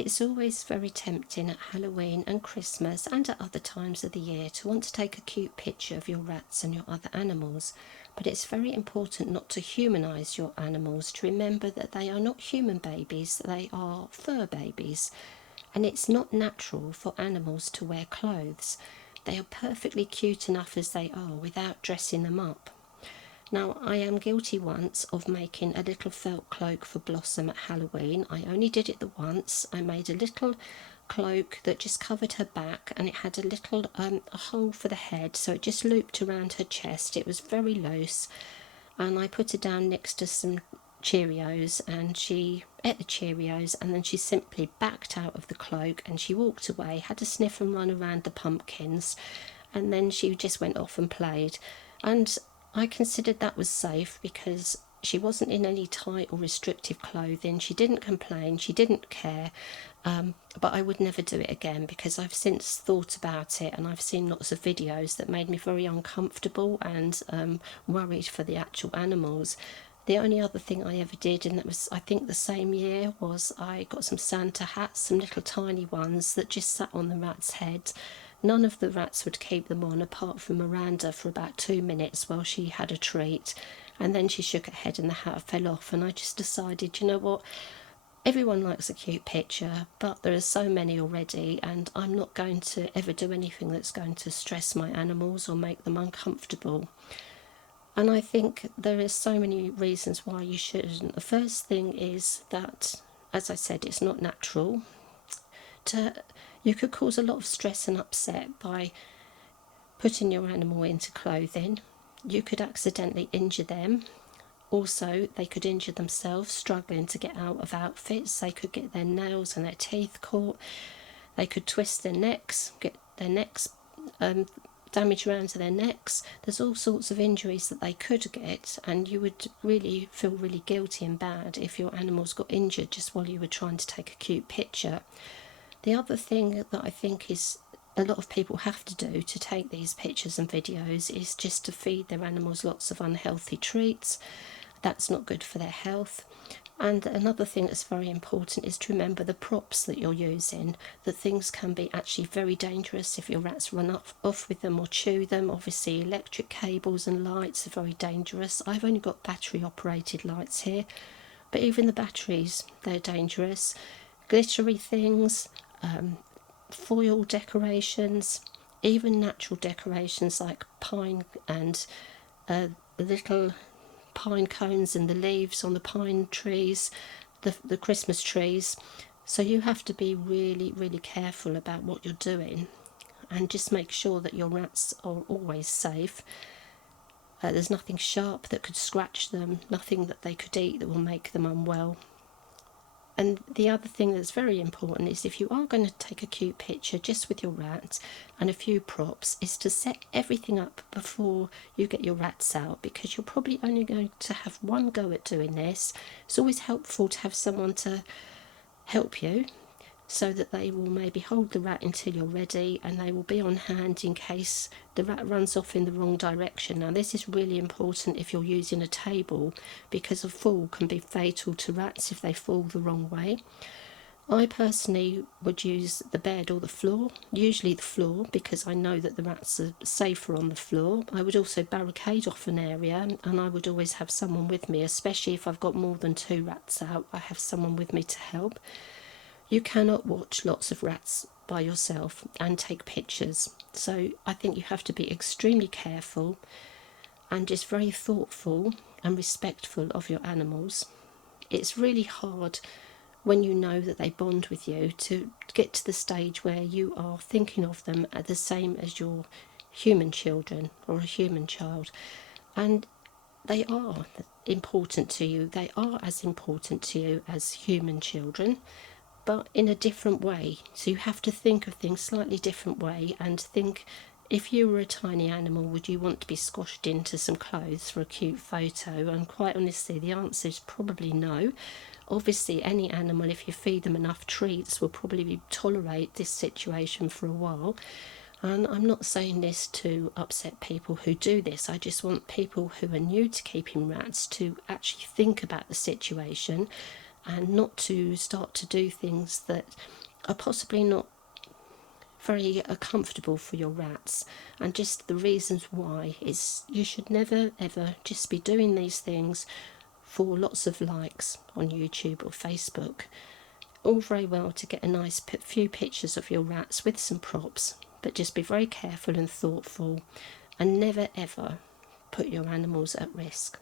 It's always very tempting at Halloween and Christmas and at other times of the year to want to take a cute picture of your rats and your other animals, but it's very important not to humanise your animals, to remember that they are not human babies, they are fur babies, and it's not natural for animals to wear clothes. They are perfectly cute enough as they are without dressing them up. Now, I am guilty once of making a little felt cloak for Blossom at Halloween. I only did it the once. I made a little cloak that just covered her back, and it had a little a hole for the head, so it just looped around her chest. It was very loose, and I put her down next to some Cheerios, and she ate the Cheerios, and then she simply backed out of the cloak and she walked away, had a sniff and run around the pumpkins, and then she just went off and played. And I considered that was safe because she wasn't in any tight or restrictive clothing. She didn't complain, she didn't care, but I would never do it again because I've since thought about it and I've seen lots of videos that made me very uncomfortable and worried for the actual animals. The only other thing I ever did, and that was I think the same year, was I got some Santa hats, some little tiny ones that just sat on the rats' heads. None of the rats would keep them on apart from Miranda for about 2 minutes while she had a treat, and then she shook her head and the hat fell off, and I just decided, you know what, everyone likes a cute picture, but there are so many already, and I'm not going to ever do anything that's going to stress my animals or make them uncomfortable. And I think there are so many reasons why you shouldn't. The first thing is that, as I said, it's not natural. You could cause a lot of stress and upset by putting your animal into clothing. You could accidentally injure them. Also, they could injure themselves struggling to get out of outfits. They could get their nails and their teeth caught. They could twist their necks, get their necks damage around to their necks. There's all sorts of injuries that they could get, and you would really feel really guilty and bad if your animals got injured just while you were trying to take a cute picture. The other thing that I think is a lot of people have to do to take these pictures and videos is just to feed their animals lots of unhealthy treats. That's not good for their health. And another thing that's very important is to remember the props that you're using, that things can be actually very dangerous if your rats run off with them or chew them. Obviously, electric cables and lights are very dangerous. I've only got battery operated lights here, but even the batteries, they're dangerous. Glittery things, foil decorations, even natural decorations like pine and little pine cones and the leaves on the pine trees, the Christmas trees. So you have to be really, really careful about what you're doing and just make sure that your rats are always safe. There's nothing sharp that could scratch them, nothing that they could eat that will make them unwell. And the other thing that's very important is if you are going to take a cute picture just with your rats and a few props, is to set everything up before you get your rats out, because you're probably only going to have one go at doing this. It's always helpful to have someone to help you so that they will maybe hold the rat until you're ready, and they will be on hand in case the rat runs off in the wrong direction. Now this is really important if you're using a table, because a fall can be fatal to rats if they fall the wrong way. I personally would use the bed or the floor, usually the floor, because I know that the rats are safer on the floor. I would also barricade off an area, and I would always have someone with me, especially if I've got more than 2 rats out. I have someone with me to help. You cannot watch lots of rats by yourself and take pictures. So I think you have to be extremely careful and just very thoughtful and respectful of your animals. It's really hard when you know that they bond with you to get to the stage where you are thinking of them as the same as your human children or a human child. And they are important to you. They are as important to you as human children, but in a different way. So you have to think of things slightly different way and think, if you were a tiny animal, would you want to be squashed into some clothes for a cute photo? And quite honestly, the answer is probably no. Obviously, any animal, if you feed them enough treats, will probably tolerate this situation for a while. And I'm not saying this to upset people who do this. I just want people who are new to keeping rats to actually think about the situation and not to start to do things that are possibly not very comfortable for your rats. And just the reasons why is you should never ever just be doing these things for lots of likes on YouTube or Facebook. All very well to get a nice few pictures of your rats with some props, but just be very careful and thoughtful, and never ever put your animals at risk.